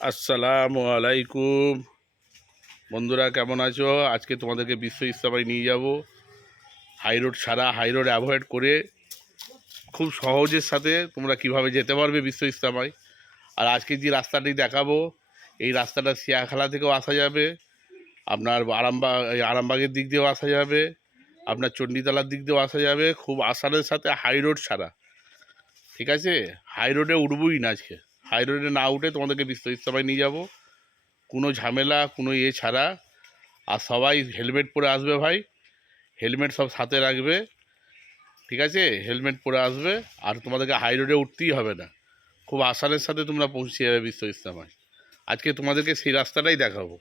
আসসালামু আলাইকুম বন্ধুরা, কেমন আছো? আজকে তোমাদেরকে বিশ্ব ইজতেমায় নিয়ে যাব। হাইরোড ছাড়া, হাইরোড অ্যাভয়েড করে খুব সহজের সাথে তোমরা কিভাবে যেতে পারবে বিশ্ব ইজতেমায়। আর আজকে যে রাস্তাটি দেখাবো, এই রাস্তাটা শিয়াখালা থেকেও আসা যাবে, আপনার আরামবাগের দিক দিয়েও আসা যাবে, আপনার চণ্ডীতলার দিক দিয়েও আসা যাবে, খুব আসানের সাথে। হাইরোড ছাড়া, ঠিক আছে? হাইরোডে উঠবই না আজকে। হাইরোডে না উঠে তোমাদেরকে বিশ্ব ইজতেমায় নিয়ে যাব, কোনো ঝামেলা, কোনো ছাড়া। আর সবাই হেলমেট পরে আসবে ভাই, হেলমেট সব সাথে রাখবে, ঠিক আছে? হেলমেট পরে আসবে। আর তোমাদেরকে হাই রোডে উঠতেই হবে না, খুব আসানের সাথে তোমরা পৌঁছে যাবে বিশ্ব ইজতেমায়। আজকে তোমাদেরকে সেই রাস্তাটাই দেখাবো।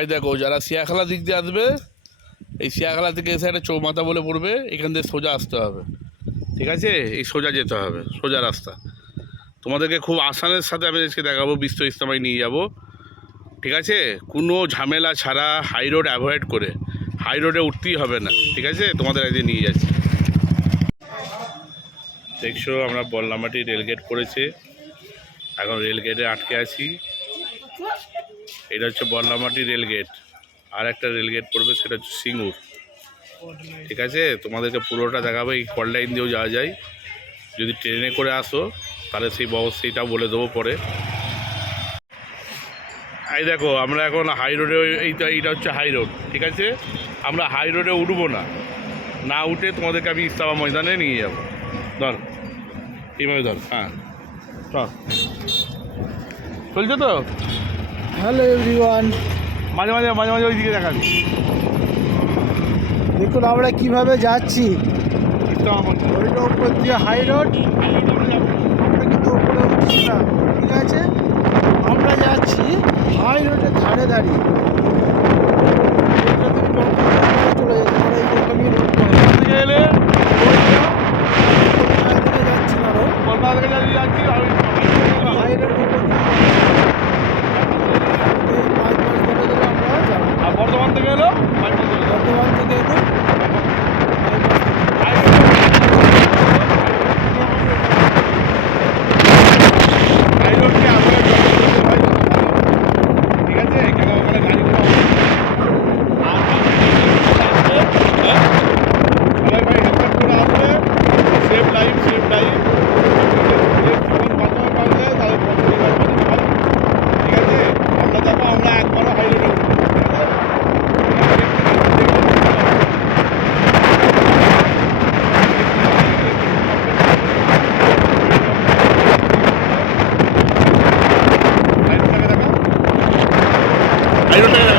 এই দেখো, যারা শিয়াখালা দিক দিয়ে আসবে, এই শিয়াখালা থেকে এসে একটা চৌমাথা বলে পড়বে, এখান থেকে সোজা আসতে হবে, ঠিক আছে? এই সোজা যেতে হবে, সোজা রাস্তা। তোমাদেরকে খুব আসানের সাথে আমি আজকে দেখাবো, বিশ্ব ইজতেমায় নিয়ে যাব, ঠিক আছে? কোনো ঝামেলা ছাড়া, হাই রোড অ্যাভয়েড করে। হাই রোডে উঠতেই হবে না, ঠিক আছে? তোমাদের একদিন নিয়ে যাচ্ছি। দেখছো, আমরা বল্লামাটি রেলগেট পড়েছে, এখন রেলগেটে আটকে আছি। এটা হচ্ছে বল্লামাটি রেলগেট। আর একটা রেলগেট পড়বে, সেটা হচ্ছে সিঙ্গুর, ঠিক আছে? তোমাদেরকে পুরোটা দেখাবো। এই কল লাইন দিয়েও যাওয়া যায়, যদি ট্রেনে করে আসো তাহলে সেই ব্যবস্থাটাও বলে দেবো পরে। এই দেখো, আমরা এখন হাই রোডে, এইটা হচ্ছে হাই রোড, ঠিক আছে? আমরা হাই রোডে উঠবো না, না উঠে তোমাদেরকে আমি ইজতেমা ময়দানে নিয়ে যাব। ধর, এইভাবে ধর, হ্যাঁ চল। চলছে তো? হ্যালো এভরিওয়ান, মাঝে মাঝে মাঝে মাঝে ওইদিকে দেখাবি। দেখুন আমরা কিভাবে যাচ্ছি। ইজতেমা ময়দান, ওইটা উপর দিয়ে হাই রোড, আমরা কিন্তু উপরে উঠছি না, ঠিক আছে? আমরা যাচ্ছি হাই রোডের ধারে দাঁড়িয়ে। এটা তুমি চলে যেতে পারো, এইরকমই রোড থেকে এলে যাচ্ছি না রোড, কলকাতা থেকে যাচ্ছি হাই রোড উপর দিয়ে 5 মাস ধরে ধরে আমরা যাবো। আর বর্ধমান থেকে এলো, বর্তমান থেকে এলো ঠিক আছে? কেন ওখানে গাড়ি সবাই ভাই হেলমেট করে আসবে। Safe life, safe life. তাদের পরিবার বাঁচাতে পারে, ঠিক আছে? আমরা যাবো, আমরা একবারও হাই রোডে উঠবো, ঠিক আছে? হাই রোডটাকে দেখা, হাই রোডটাকে দেখা।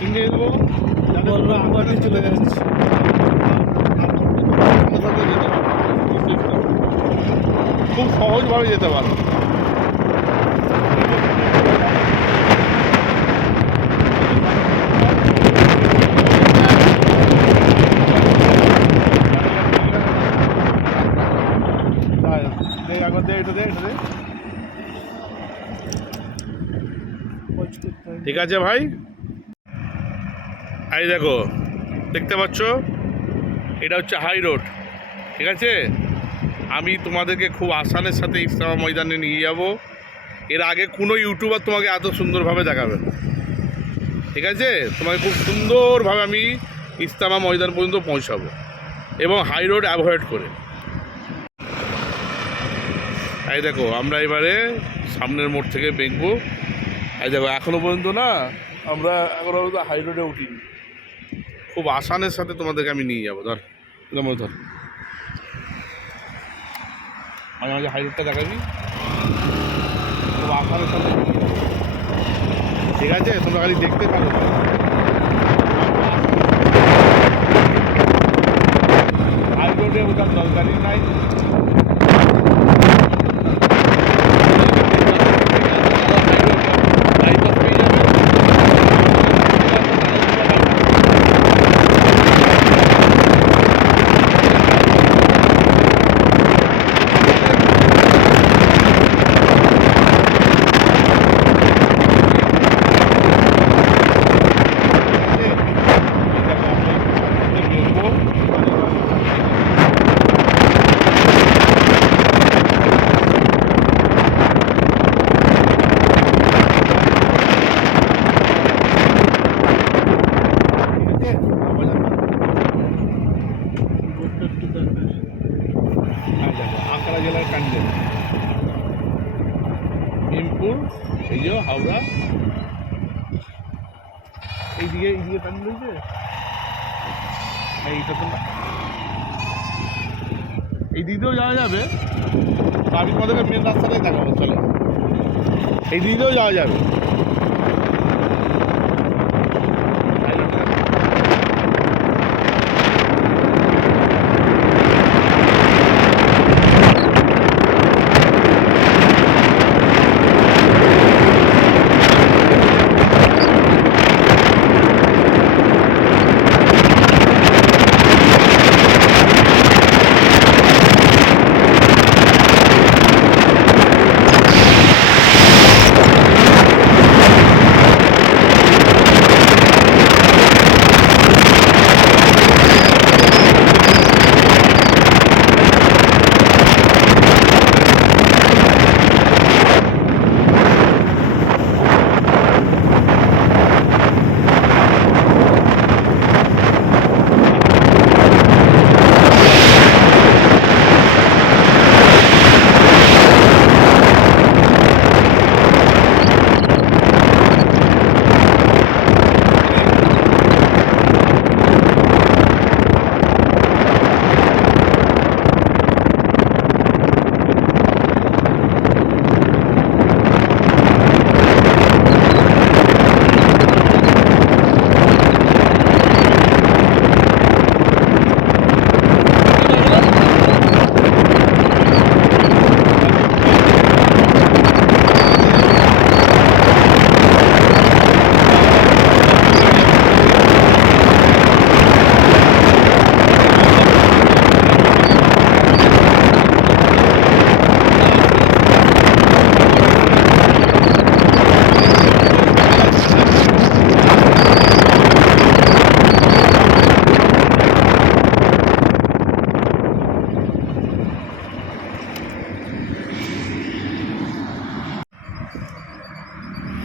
চিনিয়ে দেবো, বলবো আমাদের চলে যাচ্ছি। খুব সহজভাবে যেতে পারো। ঠিক আছে ভাই, এই দেখো, দেখতে পাচ্ছ, এটা হচ্ছে হাই রোড, ঠিক আছে? আমি তোমাদেরকে খুব আসানের সাথে ইজতেমা ময়দানে নিয়ে যাব। এর আগে কোনো ইউটিউবার তোমাকে এত সুন্দরভাবে দেখাবে, ঠিক আছে? তোমাকে খুব সুন্দরভাবে আমি ইজতেমা ময়দান পর্যন্ত পৌঁছাবো, এবং হাই রোড অ্যাভয়েড করে। এই দেখো, আমরা এবারে সামনের মোড় থেকে বেঁকবো, এই দেখো এখনো পর্যন্ত না আমরা এখনো পর্যন্ত হাই রোডে উঠিনি। খুব আসানের সাথে তোমাদেরকে আমি নিয়ে যাবো। ধর মনে ধর মাঝে মাঝে হাই রোডটা দেখাবি, খুব আসানের সাথে নিয়ে যাবো। ঠিক আছে, তোমরা খালি দেখতে পারো। হাই রোডে ওঠার দরকারই নাই। আঁকড়া জেলার কাণ্ডে ভীমপুর, এই যে হাওড়া, এইদিকে কান্ড রয়েছে। এইটা তো এই দিক দিয়েও যাওয়া যাবে, আমি তোমাদেরকে মেন রাস্তাটাই দেখাবো। চলো, এই দিক দিয়েও যাওয়া যাবে।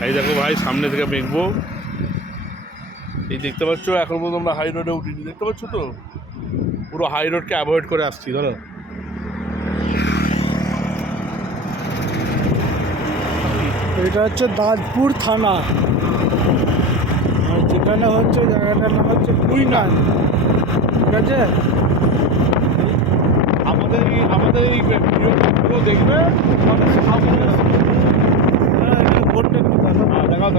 এই দেখো ভাই, সামনে থেকে দেখবো, এই দেখতে পাচ্ছ এখন পর্যন্ত আমরা হাই রোডে উঠিনি। দেখতে পাচ্ছ তো, পুরো হাই রোডকে অ্যাভয়েড করে আসছি। ধরো এটা হচ্ছে দাঁতপুর থানা, আর যেখানে হচ্ছে জায়গাটার নাম হচ্ছে কুইনান। ঠিক আছে, আমাদের এই ভিডিও দেখবে, বোর্ডটা একটু দেখাও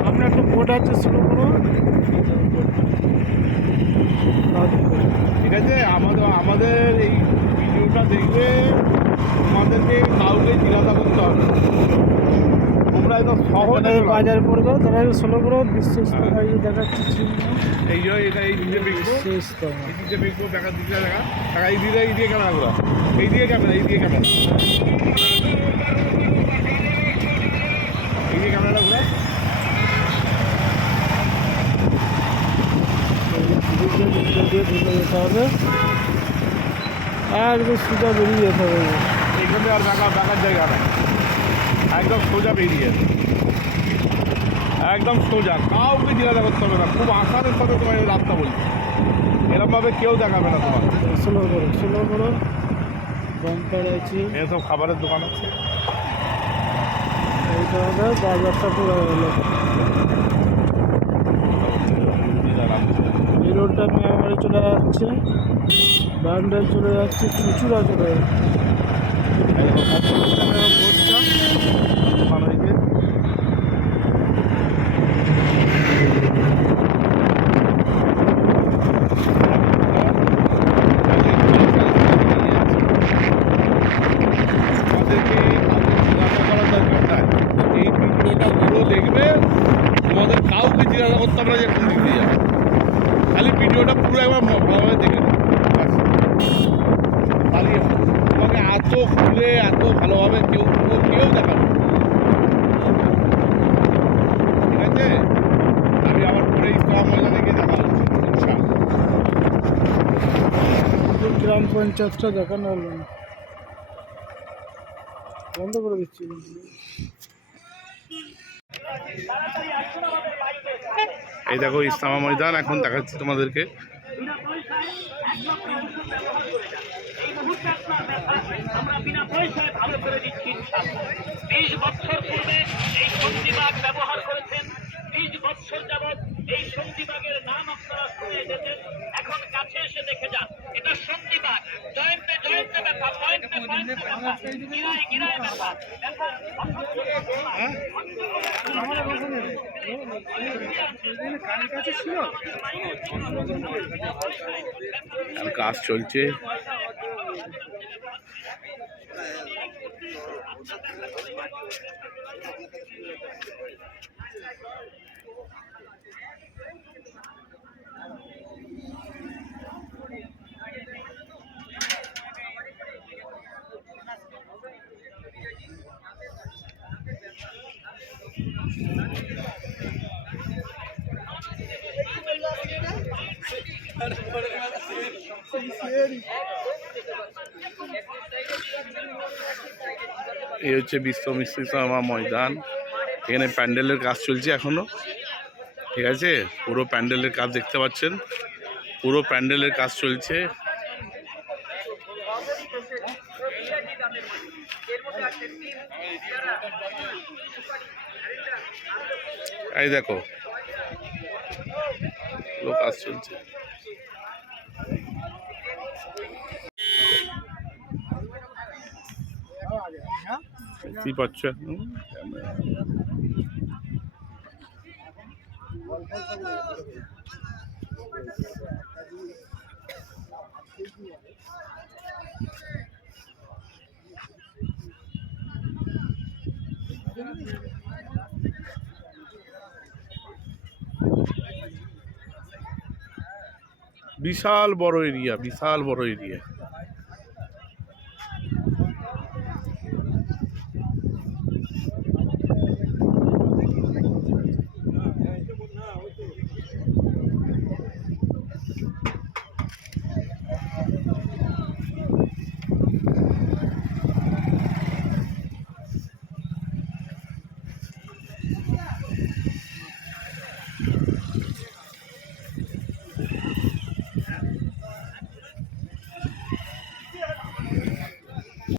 সামনে একটা বোর্ড আছে, স্লো করো। ঠিক আছে, আমাদের এই ভিডিওটা দেখবে, তোমাদেরকে কাউকে জিজ্ঞাসা করতে হবে। তোমরা একদম সহজে বাজার পড়বে, তারা স্লো করো। বিশ্বস্ততা দেখাচ্ছি চিহ্ন, এই যে এটা এই দিকে দেখবো, এই দিকে দেখবো, দেখার দিকে দেখা, এই দিকে ক্যামেরা ঘোরা, এই দিকে ক্যামেরাটা ঘোরা। ঢুকে যেতে হবে, একদম সোজা বেরিয়ে যেতে হবে। এখানে আর দেখার জায়গা নেই, একদম সোজা বেরিয়ে, একদম সোজা, কাউকে জিজ্ঞাসা করতে হবে না। খুব আসানের সাথে তোমার রাস্তা বলছি, এরকমভাবে কেউ দেখাবে না তোমার। স্লো করো। বাম্পার আছে, এসব খাবারের দোকান আছে। এইটা আমাদের বাজারটা পুরো গেল। এই রোডটা মিয়ামারি চলে যাচ্ছে, ব্যান্ডেল চলে যাচ্ছে, চুচুড়া চলে যাচ্ছে। এই ভিডিওটা পুরো দেখবে, তোমাদের কাউকে জিজ্ঞাসা করতে হবে না যে কোন দিক দিয়ে যাবে, খালি ভিডিওটা পুরো একবার ভালোভাবে দেখে নেবে। তাহলে তোমাকে এত খুলে এত ভালোভাবে কেউ কেউ দেখাবে, ঠিক আছে? আমি আবার পরে ইস্তামা ময়দানে গিয়ে দেখা হচ্ছে। আচ্ছা, গ্রাম পঞ্চায়েতটা দেখানো হলো না, বন্ধ করে দিচ্ছি। এই দেখো ইস্তামা ময়দান এখন দেখাচ্ছি তোমাদেরকে। আমরা বিনা পয়সায় ভালো করে দিচ্ছি। 20 বছর পূর্বে এই সন্ধিবাগ ব্যবহার করেছেন, 20 বছর যাবৎ এই সন্ধিবাগের নাম আপনারা শুনে এসেছেন। এখন কাছে এসে দেখে যান, এটা সন্ধিবাগ। জয়েন্টে জয়েন্টে ব্যথা, পয়েন্টে পয়েন্টে ব্যথা, গিরায় গিরায় ব্যথা। কাজ চলছে। এই হচ্ছে বিশ্ব ইস্তেমা ময়দান। এখানে প্যান্ডেলের কাজ চলছে এখনো, ঠিক আছে? পুরো প্যান্ডেলের কাজ দেখতে পাচ্ছেন, পুরো প্যান্ডেলের কাজ চলছে। এই দেখো পুরো কাজ চলছে। দেখতেই পাচ্ছ এখন। বিশাল বড় এরিয়া, বিশাল বড় এরিয়া।